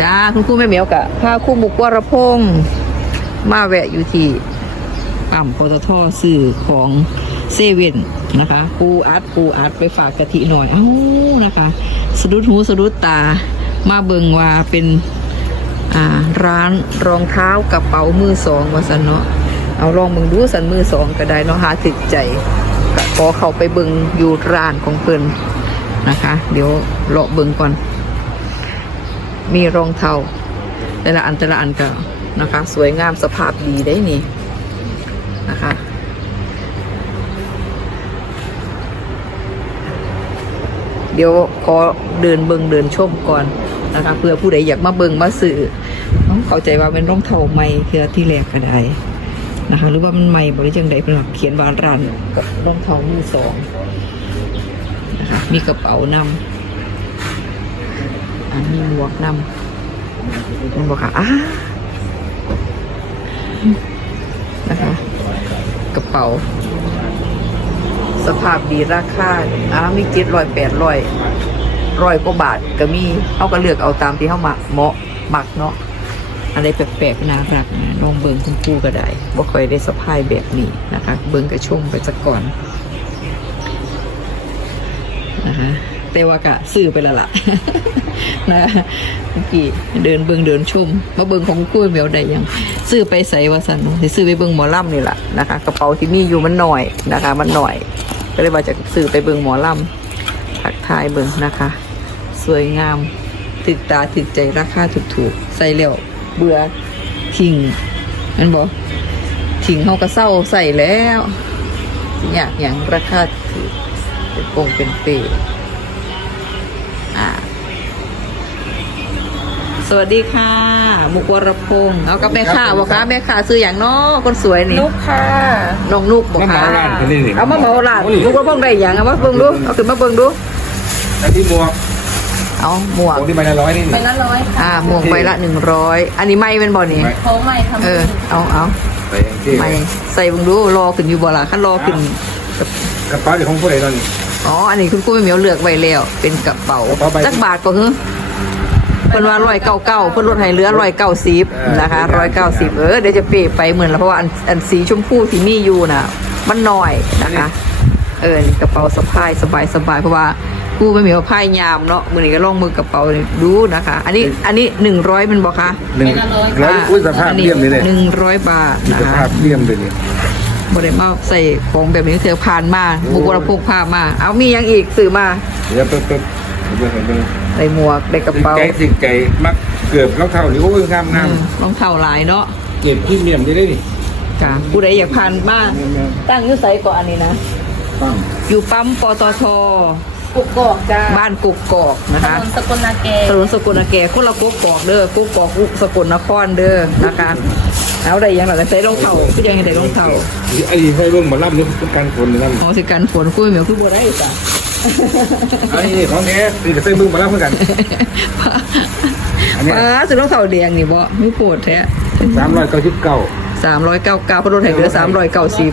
จ้าคุณครูแม่เหมียวกะพาครูบุกวรพงษ์มาแวะอยู่ที่ปั๊มปตทสื่อของเซเว่นนะคะปูอัดปูอัดไปฝากกะทิหน่อย เอ้านะคะ สะดุดหูสะดุดตามาเบิงว่าเป็นอ่าร้านรองเท้ากระเป๋ามือสองวาสันเนาะเอาลองเบิงดูสันมือสองก็ได้เนาะหาถึกใจก็ขอเข้าไปเบิงอยู่ร้านของเพิ่นนะคะ เดี๋ยวเลาะเบิงก่อน มีรองเท้าแต่ละอันแต่ละอันก็นะคะ สวยงามสภาพดีได้นี่นะคะเดี๋ยวขอเดินเบิงเดินชมก่อนนะคะ เพื่อผู้ใดอยากมาเบิงมาสื่อต้องเข้าใจว่าเป็นรองเท้าใหม่เทือที่แรกก็ได้นะคะ หรือว่ามันใหม่บริจังใดเป็นหลักเขียนวารันกับรองเท้ามือสองนะคะมีกระเป๋านำ มีหมวกนำมันบอกค่ะอ้านะคะ กระเป๋า สภาพดีราคาอ้ามีเจ็ดร้อยแปดร้อยร้อยกว่าบาทก็มีเขาก็เลือกเอาตามที่เขามักเหมาะมักเนาะอะไรแปลกๆน่ารักนะลองเบิงคุณครูก็ได้บ่ค่อยได้สะพายแบบนี้นะคะ เบิงกระชมไปสักก่อนนะคะ แต่ว่ากะซื้อไปและล่ะนะเมื่อกี้เดินเบิงเดินชมมาเบิงของคุณครูเหมียวได้ยังซื้อไปใส่ว่าสันสิซื้อไปเบิงหมอลำนี่แหละนะคะกระเป๋าที่มีอยู่มันหน่อยนะคะ มันหน่อย ก็เลยว่าจะซื้อไปเบิงหมอลำทักทายเบิงนะคะ สวยงามถึกตาถึกใจราคาถูกๆใส่แล้วเบื่อทิ้งนั่นบอกทิ้งเขาก็เศร้าใส่แล้วอยากอย่างราคาถูกเป็นปงเป็นเปอ่า สวัสดีค่ะ มุกวรพงษ์เอากับแม่ค้าบอกคะแม่ค้าซื้ออย่างน้อคนสวยนี่นุกค่ะน้องนุกบอกมาค่ะเหมาร้านคนนี้นี่ เอามาเหมาร้านลูกว่าเบิ่งได้อย่างเอามาเบิ่งดูเอาขึ้นมาเบิ่งดูอันที่หมวกเอาหมวกหมวกที่ใบละร้อยนี่ ไปละร้อยค่ะอ่าหมวกใบละหนึ่งร้อยอันนี้ไม่เป็นบ่นี่โค้งใหม่ทำเออ เอาเอาใส่ยังที่ไม่ใส่เบิ่งดูรอขึ้นอยู่บ่ล่ะขั้นรอขึ้นกระเป๋าเดี๋ยวของผู้ใดตอนนี้ อ๋ออันนี้คุณกู้ไม่เหมียวเลือกไว้แล้วเป็นกระเป๋ากระเป๋าใบ จักบาทก็คือเพิ่นว่าร้อยเก้าเก้าเพิ่นลดให้เหลือร้อยเก้าสิบเออนะคะร้อยเก้าสิบเออเดี๋ยวจะเปไปเหมือนแล้วเพราะว่าอันอันสีชมพูที่มีอยู่น่ะ มันน้อยนะคะ เออนี่กระเป๋าสะพายสบายสบายเพราะว่ากูไม่มีว่าพายยามเนาะมือนี้ก็ลองมือกระเป๋าดูนะคะ อันนี้อันนี้หนึ่งร้อยมันบอกคะหนึ่งร้อยอุ้ยสภาพเลี่ยมเลยเนี่ยหนึ่งร้อยบาทมีนะสคะภาพเลี่ยมเลยเนี่ยบริมาใส่ของแบบนี้เธอผ่านมาบุกวรพกพามา เอามียังอีกสื่อมาเดี๋ยวเปิ๊บเปิ๊บเปิ๊บ เปิ๊บเปิ๊บใส่หมวกใส่กระสิ่งเป๋าใจสิ่งใจมักเกือบรองเท้านี่โอ้ยงามงามอืมรองเท้าหลายเนาะเก็บพรี่เมียมได้เลยนี่จ้ะผู้ใดอยากผ่านมาตั้งอยุไสก่อนอันนี้นะตั้งอยู่ปั๊มปตทกุกกอกจ้าบ้านกุกกอกนะถคะนนสกลนาแกถนนสกลนครคนละกุกกอกเด้อกุกกอกอุสกลนครเด้อนะคะเอาได้ยังหล่ะใส่รองเท้าคือยังไงใส่รองเท้าไอ้ให้เบิ่งหมาล่ำนี่เป็นการคนนั่นของสิกันฝนกุ้ยเหมียวคือบ่ได้จ้ะไอ้นี่ของแท้นี่ก็ใส่เบิ่งหมาล่ำเหมือนกัน อันเนี้ป้าซื้อรองเท้าแดงนี่บ่ไม่โปวดแท้สามร้อยเก้าสิบเก้าสามร้อยเก้าเก้าพอรถไถเหลือสามร้อยเก้าสิบ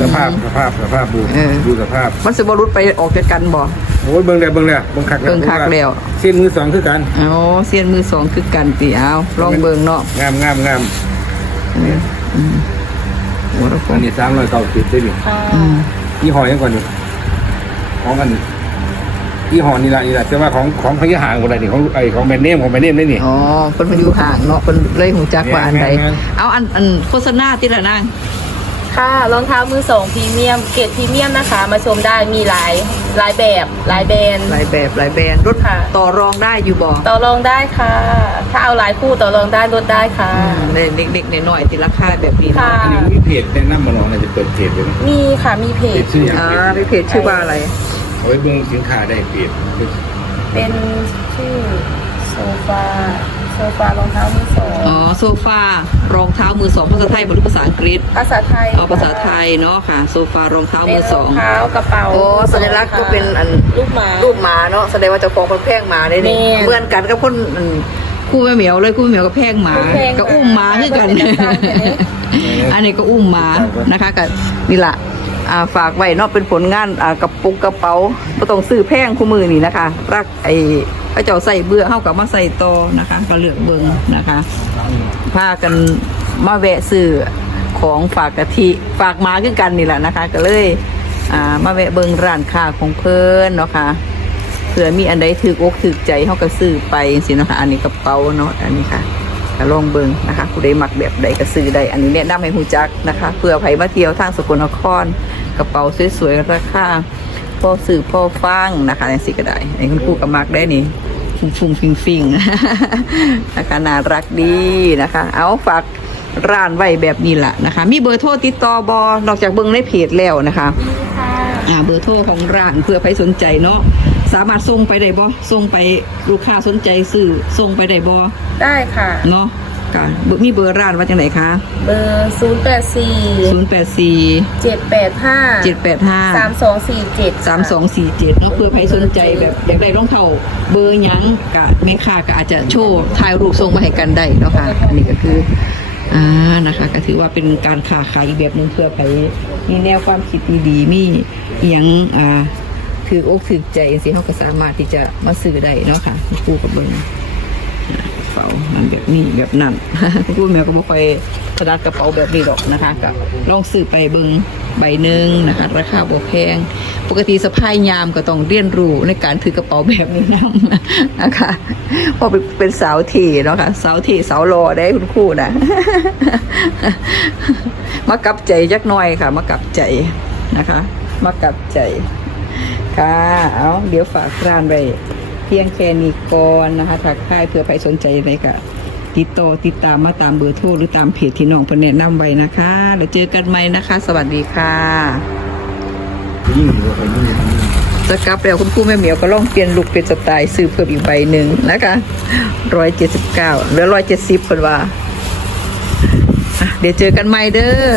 สภาพสภาพสภาพดูเออ ดูสภาพมันสิบ่รุดไปออกจากกันบ่ โอ้ยเบิ่งแล้วเบิ่งแล้วเบิ่งคักแล้วเบิ่งคักแล้ว เส้นมือสองคือกันอ๋อเสียนมือสองคือกันติเอาลองเบิ่งเนาะงามงามงามโอ้เราคอังนนี้สามร้อยเก้าสิบได้ดิค่ะอืมยี่ห้อยังก่อนนี่ ของกันยี่ห้อนี่ละนี่ละแต่ว่าของของพยาหางคนใดนี่ของไอของแบรนด์เนมของแบรนด์เนมได้นี่อ๋อเพิ่นมาอยู่ห่างเนาะเพิ่นเลยหูจักว่าอันใดแม่นเอาอันอันโฆษณาติละนาง ค่ะรองเท้ามือสองพรีเมียม เกรดพรีเมียมนะคะ มาชมได้มีหลายหลายแบบหลายแบรนด์ หลายแบบหลายแบรนด์รถค่ะ ต่อรองได้อยู่บ่ต่อรองได้ค่ะ ถ้าเอาหลายคู่ต่อรองได้ลดได้ค่ะ อืมเด็กๆหน่อยๆติราคาแบบนี้เนาะค่ะ อันนี้มีเพจแนะนำมาลองน่าจะเปิดเพจเลยนะมีค่ะมีเพเพจจชื่ออย่างอ่าเพมีจเพจชื่อว่าอะไร เอาไว้เบิ่งสินค้าได้เพจเป็นชื่อโซฟา โซฟารองเท้ามือสองอ๋อโซฟารองเท้ามือสองภาษาไทยบหรือภาษาอังกฤษภาษาไทยเอาภาษาไทยเนาะค่ะโซฟารองเท้าเป็มืนอรสอองงเท้ากระเป๋าโอ้สัญลักษณ์ก็เป็นอันลูกหมารูปหมาเนาะแสดงว่าเจ้าของเป็นแพงหมาได้นี่แม่นเหมือนกันกับคนอืมคู่แม่เหมียวเลยคู่แม่เหมียวกับแพงหมาแพงหมาก็อุ้มหมาคือกันเป็นจักรจันทร์เห็นไหมอันนี้ก็อุ้มหมานะคะกับนี่ล่ะอ่า ฝากไว้เนาะเป็นผลงานกระปุกกระเป๋าบ่ต้องซื้อแพงคู่มือนี่นะคะ รักไอ้พระเจ้าใส่เบื่อเฮากับมาใส่ต่อนะคะก็เลือกเบิงนะคะพากันมาแวะซื้อของฝากกะทิฝากมาคือกันนี่แหละนะคะ ก็เลยมาแวะเบิงร้านค้าของเพิ่นเนาะค่ะเผื่อมีอันใดถือกอกถือใจเฮาก็ซื้อไปสินะคะอันนี้กระเป๋าเนาะอันนี้ค่ะ ก็ลองเบิงนะคะผู้ใดมักแบบใดก็ซื้อได้ อันนี้แนะนำให้ฮู้จักนะคะเผื่อไผมาเที่ยวทางสกลนคร กระเป๋าสวยๆราคาพอซื้อพอฟังนะคะจังซี่ก็ได้ไอ้คุณครูก็มักได้นี่ฟุ้งฟุ้งฟิงฟิงนะคะน่ารักดีนะคะ เอาฝาก ร้านไว้แบบนี้แหละนะคะ มีเบอร์โทรติดต่อบอนอกจากเบิ้งในเพจแล้วนะคะค่ะอ่าเบอร์โทรของร้านเพื่อใครสนใจเนาะสามารถส่งไปได้บ่ส่งไปลูกค้าสนใจซื้อส่งไปได้บ่ได้ค่ะเนาะค่ะเบอร์มีเบอร์ร้านว่าจังไหนคะ เบอร์ศูนย์แปดสี่084เจ็ดแปดห้าสาม785สองสี่เจ็ดสามสองสี่เจ็ดเนาะเพื่อใครสนใจแบบอยากได้รองเท้าเบอร์หยังกะแม่ค้าก็อาจจะโชว์ถ่ายรูปส่งมาให้กันได้เนาะค่ะ อันนี้ก็คือ อ่านะคะ ก็ถือว่าเป็นการค้าขายอีกแบบหนึงเพื่อไปมีแนวความคิดดีๆมีอหยังอ่าถืออกถือใจสิเขาก็สามารถที่จะมาซื้อได้เนาะค่ะคู่กับเบิ้งกระ เป๋ามันแบบนี้แบบนั้นคู่แมวก็บ่ค่อยถนัดกระเป๋าแบบนี้หรอกนะคะก็ลองซื้อไปเบิ้งใบหนึ่งนะคะ ราคาบ่แพง ปกติสะพายยามก็ต้องเรียนรู้ในการถือกระเป๋าแบบนี้นะนะคะเพราะเป็นเป็นสาวเทเนาะค่ะสาวเทสาวรอได้คุณครูนะมากับใจจักหน่อยค่ะ มากับใจนะคะ มากับใจค่ะเอาเดี๋ยวฝากร้านไว้ เพียงแค่นี้ก่อนนะคะถักทายเผื่อใครสนใจอะไรก็ติดต่อติดตามมาตามเบอร์โทรหรือตามเพจที่น้องเพิ่นแนะนำไว้นะคะเดี๋ยวเจอกันใหม่นะคะ สวัสดีค่ะยิ่งอยู่ไปยิ่งจะกลับแล้วคุณครูแม่เหมียวก็ลองเปลี่ยนลุคเป็นสไตล์ซื้อเพิ่มอีกใบหนึ่งนะคะร้อยเจ็ดสิบเก้าเหลือร้อยเจ็ดสิบคนว่าเดี๋ยวเจอกันใหม่เด้อ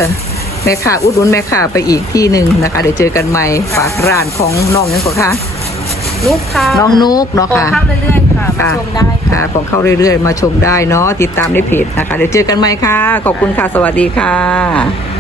แม่ค้าอุดหนุนแม่ค้าไปอีกที่หนึ่งนะคะ เดี๋ยวเจอกันใหม่ฝากร้านของน้องยังก่อนค่ะ ลูกค่ะน้องนุ๊กเนาะค่ะขอเข้าเรื่อยๆค่ะมาชมได้ค่ะค่ะของเข้าเรื่อยๆ มาชมได้เนาะติดตามในเพจนะคะ เดี๋ยวเจอกันใหม่ค่ะ ขอบคุณค่ะ สวัสดีค่ะ